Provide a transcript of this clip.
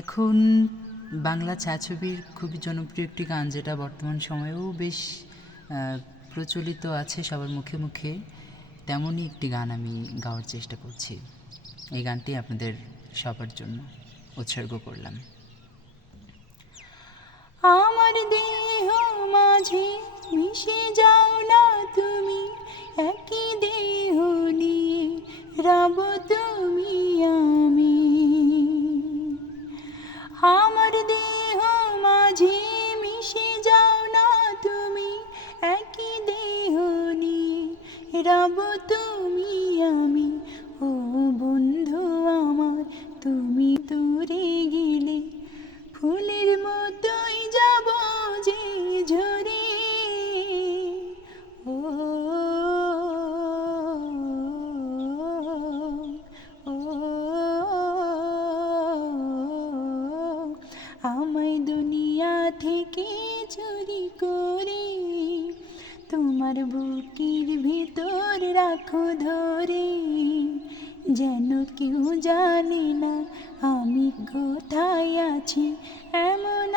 এখন বাংলা ছায়াছবির খুবই জনপ্রিয় একটি গান, যেটা বর্তমান সময়েও বেশ প্রচলিত আছে সবার মুখে মুখে, তেমনই একটি গান আমি গাওয়ার চেষ্টা করছি। এই গানটি আপনাদের সবার জন্য উৎসর্গ করলাম। আমার দেহ মাঝে মিশে যাও না তুমি, একই দেহ নিয়ে রব তুমি আমি। আমার দেহ মাঝে মিশে যাও না তুমি, একই দেহ নিয়ে রব তুমি আমি। ও বন্ধু আমার, তুমি দূরে গেলে ফুলের মতোই যাব যে ঝরে। ও ও আমায় দুনিয়া থেকে চুরি করে তোমার বুকের ভিতর রাখো ধরে, যেন কেউ জানে না আমি কোথায় আছি, এমন